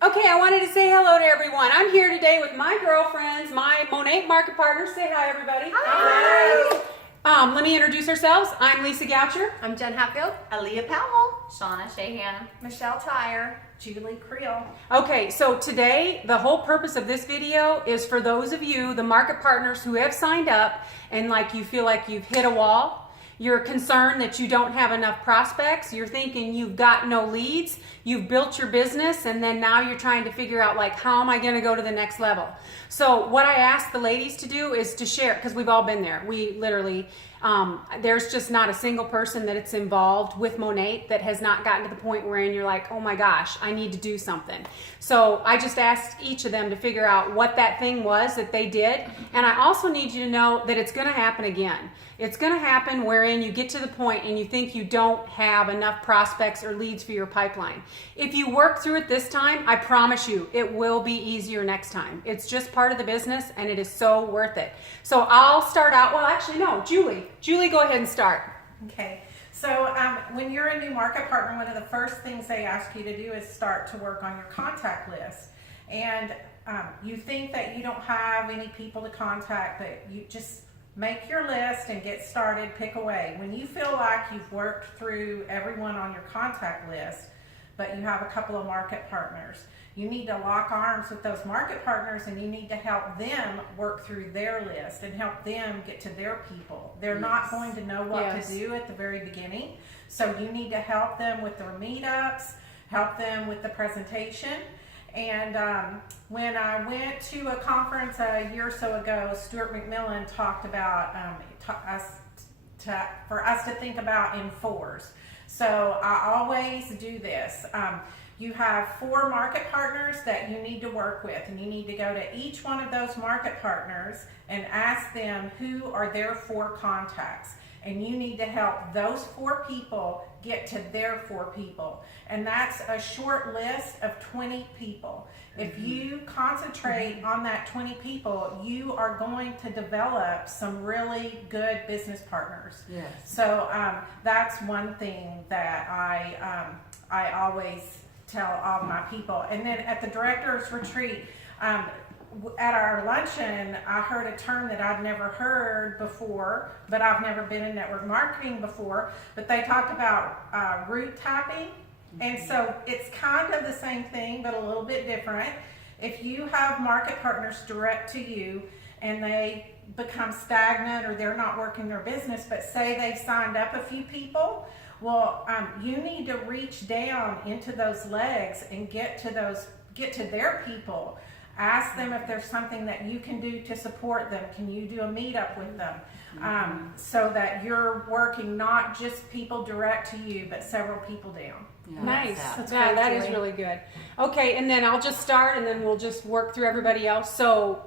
Okay, I wanted to say hello to everyone. I'm here today with my girlfriends, my Monat market partners. Say hi, everybody. Hi. Let me introduce ourselves. I'm Lisa Goucher. I'm Jen Hatfield. Aleah Powell. Shawna Shahan. Michelle Tyer. Julie Creel. Okay, so today, the whole purpose of this video is for those of you, the market partners who have signed up and like you feel like you've hit a wall. You're concerned that you don't have enough prospects. You're thinking you've got no leads. You've built your business and then now you're trying to figure out like, how am I going to go to the next level? So what I ask the ladies to do is to share, because we've all been there. We literally, there's just not a single person that it's involved with Monat that has not gotten to the point wherein you're like, oh my gosh, I need to do something. So I just asked each of them to figure out what that thing was that they did. And I also need you to know that it's going to happen again. It's going to happen wherein you get to the point and you think you don't have enough prospects or leads for your pipeline. If you work through it this time, I promise you it will be easier next time. It's just part of the business and it is so worth it. So I'll start out, well actually no, Julie, go ahead and start. Okay, so when you're a new market partner, one of the first things they ask you to do is start to work on your contact list. And you think that you don't have any people to contact, but you just make your list and get started, pick away. When you feel like you've worked through everyone on your contact list, but you have a couple of market partners, you need to lock arms with those market partners and you need to help them work through their list and help them get to their people. They're not going to know what to do at the very beginning, so you need to help them with their meetups, help them with the presentation. And when I went to a conference a year or so ago, Stuart McMillan talked about for us to think about in fours. So I always do this. You have 4 market partners that you need to work with, and you need to go to each one of those market partners and ask them who are their 4 contacts. And you need to help those 4 people get to their 4 people. And that's a short list of 20 people. If you concentrate on that 20 people, you are going to develop some really good business partners. Yes. So that's one thing that I always tell all my people. And then at the director's retreat, at our luncheon, I heard a term that I'd never heard before, but I've never been in network marketing before, but they talked about root tapping. And so it's kind of the same thing, but a little bit different. If you have market partners direct to you and they become stagnant or they're not working their business, but say they've signed up a few people, well, you need to reach down into those legs and get to their people. Ask them if there's something that you can do to support them. Can you do a meetup with them? So that you're working not just people direct to you, but several people down. Yeah, nice. That is really good. Okay, and then I'll just start and then we'll just work through everybody else. So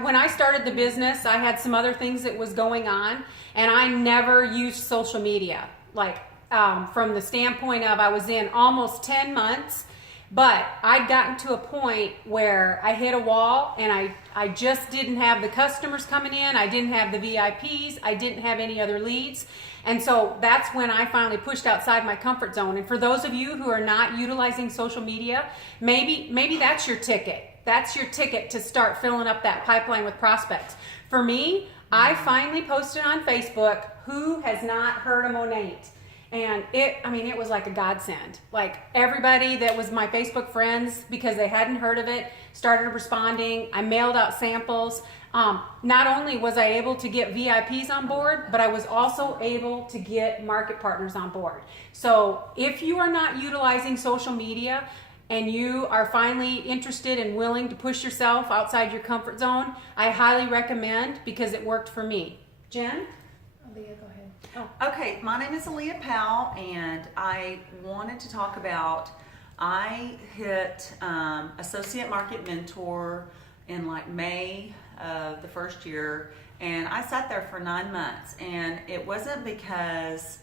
when I started the business, I had some other things that was going on, and I never used social media. Like from the standpoint of I was in almost 10 months, but I'd gotten to a point where I hit a wall and I just didn't have the customers coming in. I didn't have the VIPs. I didn't have any other leads. And so that's when I finally pushed outside my comfort zone. And for those of you who are not utilizing social media, maybe that's your ticket. That's your ticket to start filling up that pipeline with prospects. For me, I finally posted on Facebook, who has not heard of Monat? And it was like a godsend. Like everybody that was my Facebook friends, because they hadn't heard of it, started responding. I mailed out samples. Not only was I able to get VIPs on board, but I was also able to get market partners on board. So if you are not utilizing social media and you are finally interested and willing to push yourself outside your comfort zone, I highly recommend, because it worked for me. Jen? Aleah, go ahead. Okay, my name is Aleah Powell, and I wanted to talk about, I hit Associate Market Mentor in like May of the first year, and I sat there for 9 months, and it wasn't because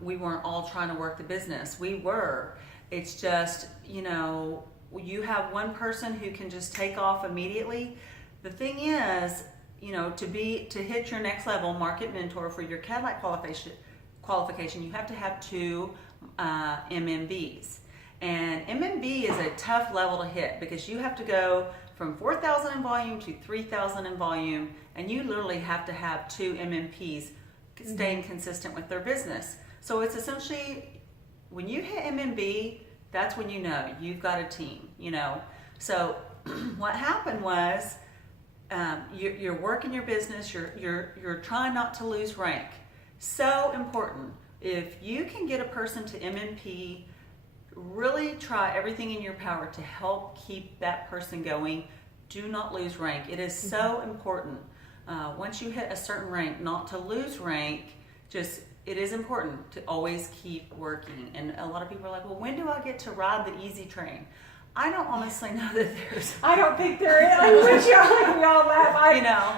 we weren't all trying to work the business. We were. It's just, you have one person who can just take off immediately. The thing is, to hit your next level market mentor for your Cadillac qualification, you have to have 2 MMBs. And MMB is a tough level to hit because you have to go from 4,000 in volume to 3,000 in volume, and you literally have to have 2 MMPs staying consistent with their business. So it's essentially, when you hit MMB, that's when you know you've got a team, you know. So what happened was, you're working your business, you're trying not to lose rank. So important. If you can get a person to MMP, really try everything in your power to help keep that person going. Do not lose rank. It is so important. Once you hit a certain rank, not to lose rank. It is important to always keep working. And a lot of people are like, well, when do I get to ride the easy train? I don't honestly know that there's. I don't think there is. I wish we all laugh.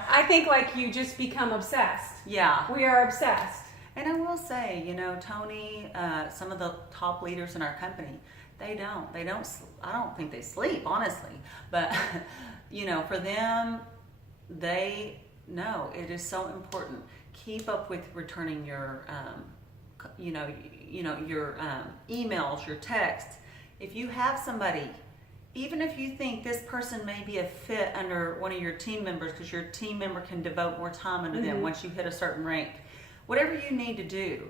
I think like you just become obsessed. Yeah. We are obsessed. And I will say, you know, Tony, some of the top leaders in our company, I don't think they sleep, honestly. But, you know, for them, they know it is so important. Keep up with returning your, your emails, your texts. If you have somebody, even if you think this person may be a fit under one of your team members, because your team member can devote more time under them once you hit a certain rank, whatever you need to do,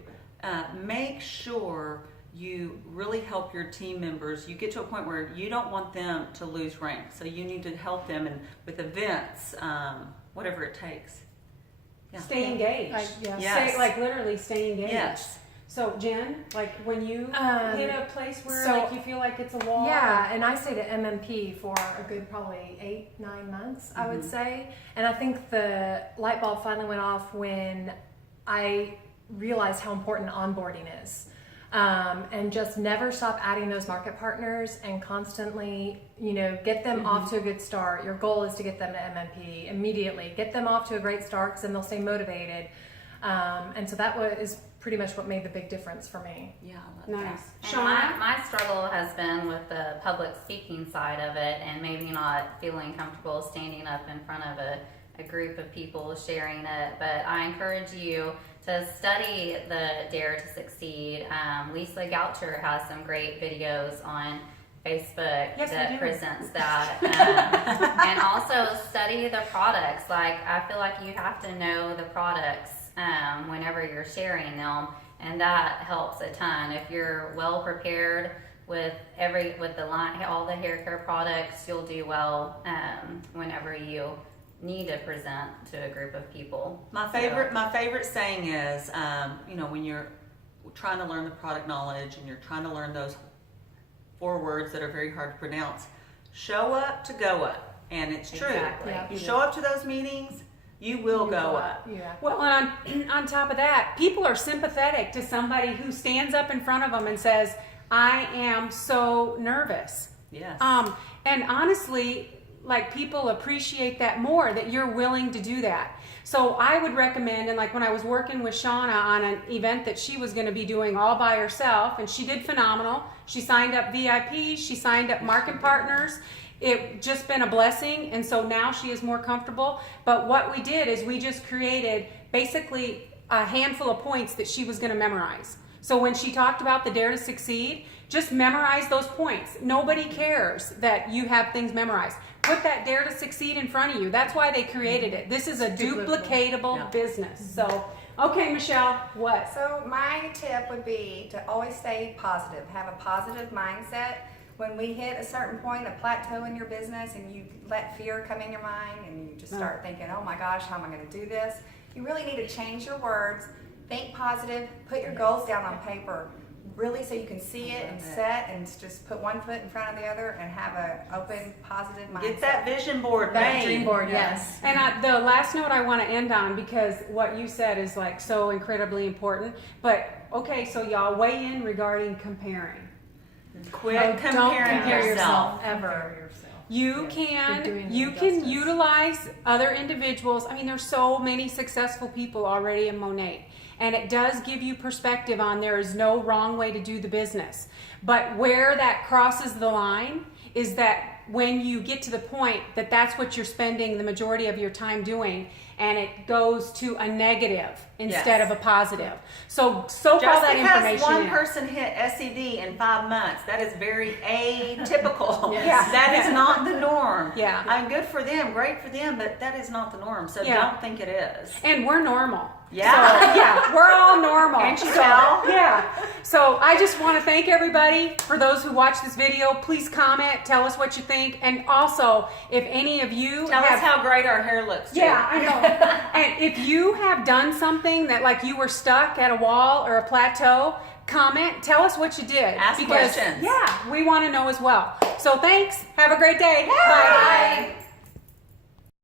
make sure you really help your team members. You get to a point where you don't want them to lose rank, so you need to help them with events, whatever it takes. Yeah. Stay engaged. Yes. Literally stay engaged. Yes. So Jen, like when you hit a place where you feel like it's a wall. Yeah, and I stayed at MMP for a good probably 8-9 months, I would say. And I think the light bulb finally went off when I realized how important onboarding is. And just never stop adding those market partners and constantly, get them off to a good start. Your goal is to get them to MMP immediately. Get them off to a great start because then they'll stay motivated. And so that is pretty much what made the big difference for me. Yeah, nice. And Shawna? my struggle has been with the public speaking side of it and maybe not feeling comfortable standing up in front of a group of people sharing it. But I encourage you to study the Dare to Succeed. Lisa Goucher has some great videos on Facebook that presents that. And also study the products. Like, I feel like you have to know the products whenever you're sharing them, and that helps a ton. If you're well prepared with all the hair care products, you'll do well whenever you need to present to a group of people. My favorite saying is, when you're trying to learn the product knowledge and you're trying to learn those 4 words that are very hard to pronounce, show up to go up. And it's true. Exactly. Yeah. You show up to those meetings, you will go up. Yeah. Well, on top of that, people are sympathetic to somebody who stands up in front of them and says, I am so nervous. Yes. And honestly, like, people appreciate that more, that you're willing to do that. So I would recommend, and like when I was working with Shawna on an event that she was going to be doing all by herself, and she did phenomenal. She signed up VIPs, she signed up market partners. It just been a blessing, and so now she is more comfortable. But what we did is we just created basically a handful of points that she was going to memorize. So when she talked about the Dare to Succeed, just memorize those points. Nobody cares that you have things memorized. Put that Dare to Succeed in front of you. That's why they created it. This is a duplicatable business. So, okay, Michelle, what? So my tip would be to always stay positive. Have a positive mindset. When we hit a certain point, a plateau in your business, and you let fear come in your mind and you just start thinking, oh my gosh, how am I going to do this? You really need to change your words, think positive, put your goals down on paper, really, so you can see it and set, and just put one foot in front of the other and have an open, positive mindset. Get that vision board That made. dream board, yes. And the last note I want to end on, because what you said is like so incredibly important. But okay, so y'all weigh in regarding comparing. Quit Don't comparing compare yourself. ever. You You're doing can injustice. utilize other individuals. I mean, there's so many successful people already in Monat, and it does give you perspective on there is no wrong way to do the business. But where that crosses the line is that when you get to the point that that's what you're spending the majority of your time doing, and it goes to a negative instead of a positive. So soak all that information Just because one in. person hit SED in 5 months, that is very atypical. Yes. That is not the norm. Yeah. I'm good for them, great for them, but that is not the norm. So Yeah. don't think it is. And we're normal. Yeah. So, yeah, we're all normal. Can't you So, tell? Yeah. So I just want to thank everybody. For those who watch this video, please comment, tell us what you think. And also, if any of you Tell us how great our hair looks, too. Yeah, I know. And if you have done something that, like, you were stuck at a wall or a plateau, comment, tell us what you did. Ask questions. Yeah, we want to know as well. So thanks. Have a great day. Bye.